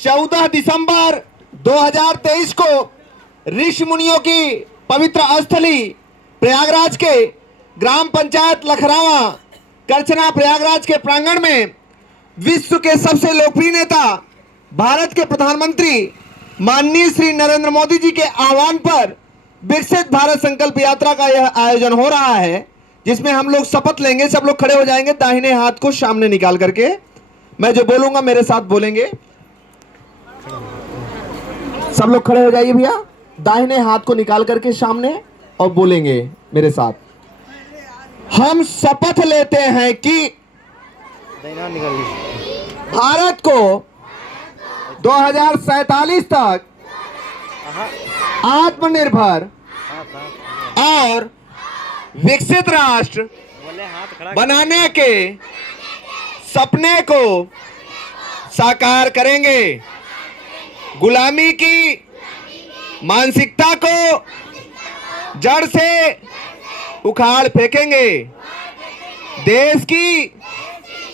14 दिसंबर 2023 को ऋषि मुनियों की पवित्र स्थली प्रयागराज के ग्राम पंचायत लखरावा करछना प्रयागराज के प्रांगण में विश्व के सबसे लोकप्रिय नेता भारत के प्रधानमंत्री माननीय श्री नरेंद्र मोदी जी के आह्वान पर विकसित भारत संकल्प यात्रा का यह आयोजन हो रहा है, जिसमें हम लोग शपथ लेंगे। सब लोग खड़े हो जाएंगे, दाहिने हाथ को सामने निकाल करके। मैं जो बोलूंगा मेरे साथ बोलेंगे। सब लोग खड़े हो जाइए भैया, दाहिने हाथ को निकाल करके सामने और बोलेंगे मेरे साथ। हम शपथ लेते हैं कि भारत को 2047 तक आत्मनिर्भर और विकसित राष्ट्र बनाने के सपने को साकार करेंगे। गुलामी की मानसिकता को जड़ से उखाड़ फेंकेंगे। देश की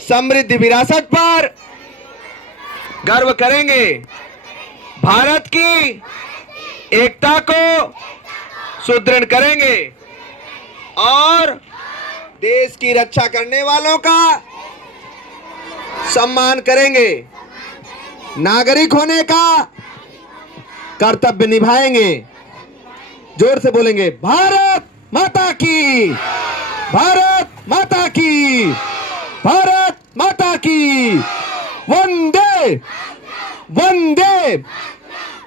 समृद्ध विरासत पर गर्व करेंगे। भारत की एकता को सुदृढ़ करेंगे और देश की रक्षा करने वालों का सम्मान करेंगे। नागरिक होने का कर्तव्य निभाएंगे। जोर से बोलेंगे, भारत माता की, भारत माता की, भारत माता की, वंदे वंदे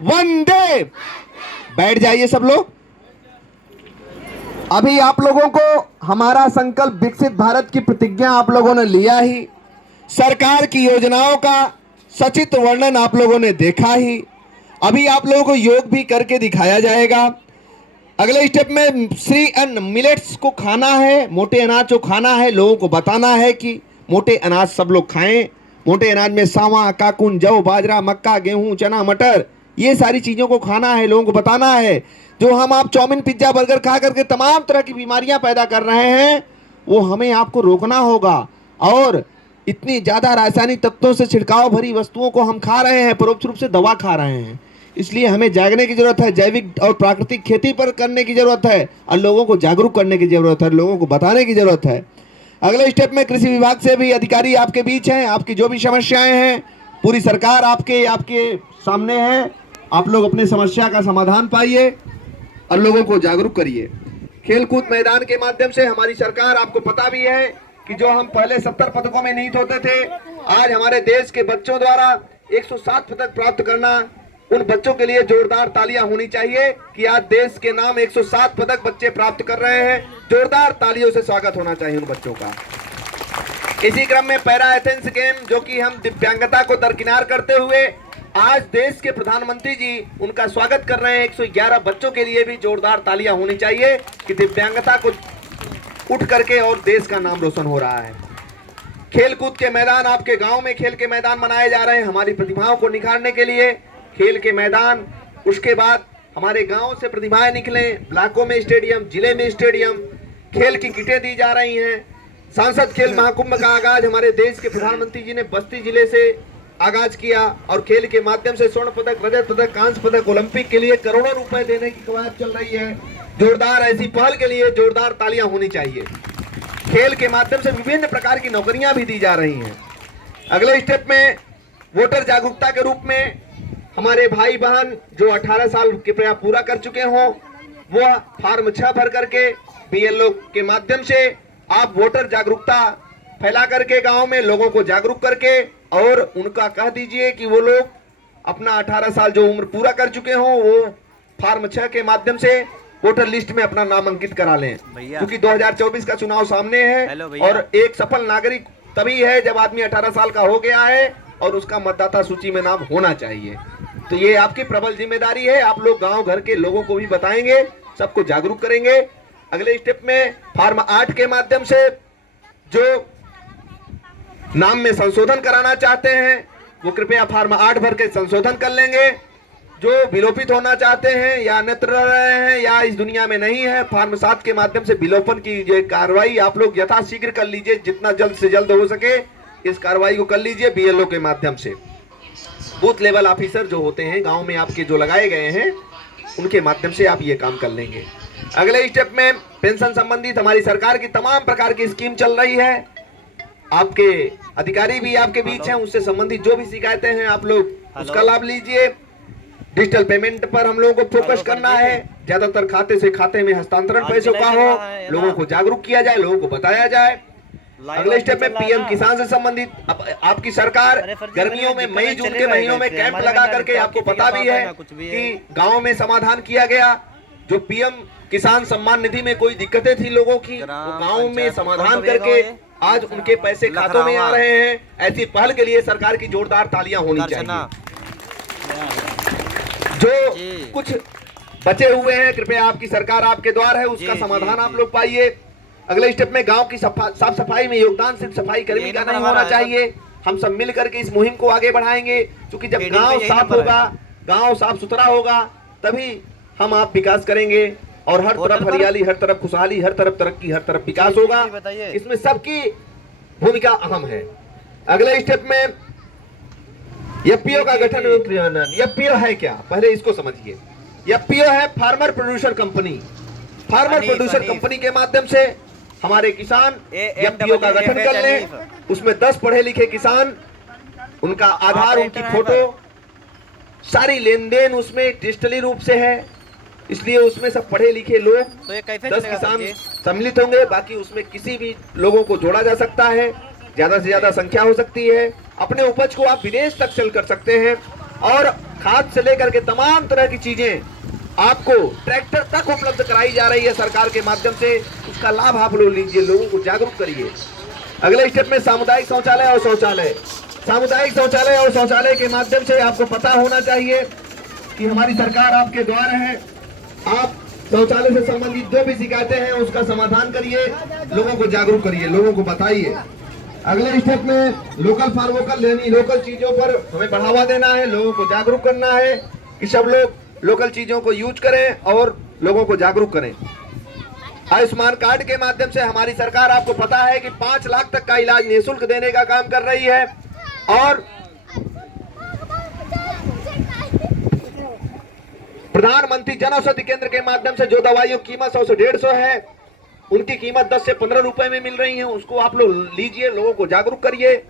वंदे। बैठ जाइए सब लोग। अभी आप लोगों को हमारा संकल्प विकसित भारत की प्रतिज्ञा आप लोगों ने लिया ही, सरकार की योजनाओं का सचित वर्णन आप लोगों ने देखा ही। अभी आप लोगों को योग भी करके दिखाया जाएगा। अगले स्टेप में श्री अन्न मिलेट्स को खाना है, मोटे अनाज को खाना है। लोगों को बताना है कि मोटे अनाज सब लोग खाएं। मोटे अनाज में सावा, काकुन, जौ, बाजरा, मक्का, गेहूं, चना, मटर, ये सारी चीज़ों को खाना है। लोगों को बताना है जो हम आप चाउमीन, पिज्जा, बर्गर खा करके तमाम तरह की बीमारियां पैदा कर रहे हैं, वो हमें आपको रोकना होगा। और इतनी ज़्यादा रासायनिक तत्वों से छिड़काव भरी वस्तुओं को हम खा रहे हैं, परोक्ष रूप से दवा खा रहे हैं। इसलिए हमें जागने की जरूरत है। जैविक और प्राकृतिक खेती पर करने की जरूरत है और लोगों को जागरूक करने की जरूरत है, लोगों को बताने की जरूरत है। अगले स्टेप में कृषि विभाग से भी अधिकारी आपके बीच हैं। आपकी जो भी समस्याएं हैं, पूरी सरकार आपके सामने है। आप लोग अपनी समस्या का समाधान पाइए और लोगों को जागरूक करिए। खेलकूद मैदान के माध्यम से हमारी सरकार, आपको पता भी है कि जो हम पहले 70 पदकों में निहित होते थे, आज हमारे देश के बच्चों द्वारा 107 पदक प्राप्त करना, उन बच्चों के लिए जोरदार तालियां होनी चाहिए कि आज देश के नाम 107 पदक बच्चे प्राप्त कर रहे हैं। जोरदार तालियों से स्वागत होना चाहिए उन बच्चों का। इसी क्रम में पैरा एथेंस गेम, जो कि हम दिव्यांगता को दरकिनार करते हुए आज देश के प्रधानमंत्री जी उनका स्वागत कर रहे हैं। 111 बच्चों के लिए भी जोरदार तालियां होनी चाहिए कि दिव्यांगता को उठ करके और देश का नाम रोशन हो रहा है। खेल कूद के मैदान, आपके गांव में खेल के मैदान बनाए जा रहे हैं हमारी प्रतिभाओं को निखारने के लिए। खेल के मैदान, उसके बाद हमारे गांव से प्रतिभाएं निकलें, ब्लॉकों में स्टेडियम, जिले में स्टेडियम, खेल की किटें दी जा रही हैं। सांसद खेल महाकुंभ का आगाज हमारे देश के प्रधानमंत्री जी ने बस्ती जिले से आगाज किया और खेल के माध्यम से स्वर्ण पदक, रजत पदक, कांस्य पदक, ओलंपिक के लिए करोड़ों रुपए देने की कवायद चल रही है। जोरदार ऐसी पहल के लिए जोरदार तालियां होनी चाहिए। खेल के माध्यम से विभिन्न प्रकार की नौकरियां भी दी जा रही हैं। अगले स्टेप में वोटर जागरूकता के रूप में हमारे भाई बहन जो 18 साल के पूरा कर चुके हों, वो फॉर्म 6 भर करके बीएलओ के माध्यम से आप वोटर जागरूकता फैला करके गांव में लोगों को जागरूक करके और उनका कह दीजिए कि वो लोग अपना 18 साल जो उम्र पूरा कर चुके हों, वो फॉर्म 6 के माध्यम से वोटर लिस्ट में अपना नाम अंकित करा लें। क्योंकि 2024 का चुनाव सामने है और एक सफल नागरिक तभी है जब आदमी 18 साल का हो गया है और उसका मतदाता सूची में नाम होना चाहिए। तो ये आपकी प्रबल जिम्मेदारी है। आप लोग गांव घर के लोगों को भी बताएंगे, सबको जागरूक करेंगे। अगले स्टेप में फॉर्म 8 के माध्यम से जो नाम में संशोधन कराना चाहते हैं वो कृपया फॉर्म 8 भर के संशोधन कर लेंगे। जो विलोपित होना चाहते हैं या अन्यत्र रहे हैं या इस दुनिया में नहीं है, फॉर्म 7 के माध्यम से विलोपन की ये कार्रवाई आप लोग यथाशीघ्र कर लीजिए। जितना जल्द से जल्द हो सके इस कार्रवाई को कर लीजिए बीएलओ के माध्यम से। बूथ लेवल ऑफिसर जो होते हैं गांव में आपके जो लगाए गए हैं, उनके माध्यम से आप ये काम कर लेंगे। अगले स्टेप में पेंशन संबंधित हमारी सरकार की तमाम प्रकार की स्कीम चल रही है। आपके अधिकारी भी आपके बीच हैं, उससे संबंधित जो भी शिकायतें हैं आप लोग उसका लाभ लीजिए। डिजिटल पेमेंट पर हम लोगों को फोकस करना है, ज्यादातर खाते से खाते में हस्तांतरण पैसों का हो, लोगों को जागरूक किया जाए, लोगों को बताया जाए। अगले स्टेप में पीएम किसान से संबंधित आपकी सरकार गर्मियों में मई जून के महीनों में कैंप लगा करके आपको पता भी है कि गांव में समाधान किया गया। जो पीएम किसान सम्मान निधि में कोई दिक्कतें थी लोगों की, वो गांव में समाधान करके आज उनके पैसे खातों में आ रहे हैं। ऐसी पहल के लिए सरकार की जोरदार तालियां होनी चाहिए। जो कुछ बचे हुए हैं, कृपया आपकी सरकार आपके द्वार है, उसका समाधान आप लोग पाइए। अगले स्टेप में गांव की साफ सफाई में योगदान सिर्फ सफाई कर्मी का नहीं होना चाहिए, हम सब मिल करके इस मुहिम को आगे बढ़ाएंगे। क्योंकि जब गांव साफ होगा, गांव साफ सुथरा होगा, तभी हम आप विकास करेंगे और हर तरफ हरियाली, हर तरफ खुशहाली, हर तरफ तरक्की, हर तरफ विकास होगा। इसमें सबकी भूमिका अहम है। अगले स्टेप में एफपीओ का गठन। एफपीओ है क्या, पहले इसको समझिए। एफपीओ है farmer producer company. Farmer producer company के माध्यम से हमारे किसान एफपीओ का गठन कर लें। उसमें 10 पढ़े लिखे किसान, उनका आधार, उनकी फोटो, सारी लेन देन उसमें डिजिटली रूप से है, इसलिए उसमें सब पढ़े लिखे लोग 10 किसान सम्मिलित होंगे। बाकी उसमें किसी भी लोगों को जोड़ा जा सकता है, ज्यादा से ज्यादा संख्या हो सकती है। अपने उपज को आप विदेश तक सेल कर सकते हैं और खाद से लेकर के तमाम तरह की चीजें आपको ट्रैक्टर तक उपलब्ध कराई जा रही है सरकार के माध्यम से। उसका लाभ आप लोग लीजिए, लोगों को जागरूक करिए। अगले स्टेप में सामुदायिक शौचालय और शौचालय। सामुदायिक शौचालय और शौचालय के माध्यम से आपको पता होना चाहिए कि हमारी सरकार आपके द्वार है। आप शौचालय से संबंधित जो भी शिकायतें हैं उसका समाधान करिए, लोगों को जागरूक करिए, लोगों को बताइए। अगले स्टेप में लोकल फॉर वोकल, यानी लोकल चीजों पर हमें बढ़ावा देना है, लोगों को जागरूक करना है कि सब लोग लोकल चीजों को यूज करें और लोगों को जागरूक करें। आयुष्मान कार्ड के माध्यम से हमारी सरकार, आपको पता है कि 5 लाख तक का इलाज निःशुल्क देने का काम कर रही है। और प्रधानमंत्री जन औषधि केंद्र के माध्यम से जो दवाइयों की कीमत 100 से 150 है, उनकी कीमत 10 से 15 रुपए में मिल रही है। उसको आप लोग लीजिए, लोगों को जागरूक करिए,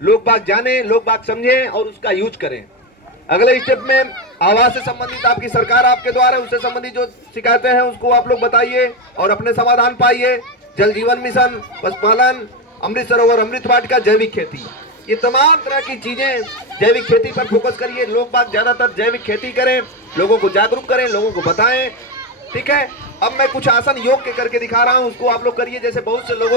लोग बाग जाने, लोग बाग समझें और उसका यूज करें। अगले स्टेप में आवास से संबंधित आपकी सरकार आपके द्वारा, उससे संबंधित जो शिकायतें हैं उसको आप लोग बताइए और अपने समाधान पाइए। जल जीवन मिशन, पशुपालन, अमृत सरोवर, अमृत वाटिका, जैविक खेती, ये तमाम तरह की चीजें, जैविक खेती पर फोकस करिए। लोग बाग ज्यादातर जैविक खेती करें, लोगों को जागरूक करें, लोगों को बताएं। ठीक है, अब मैं कुछ आसन योग के करके दिखा रहा हूं, उसको आप लोग करिए। जैसे बहुत से लोगों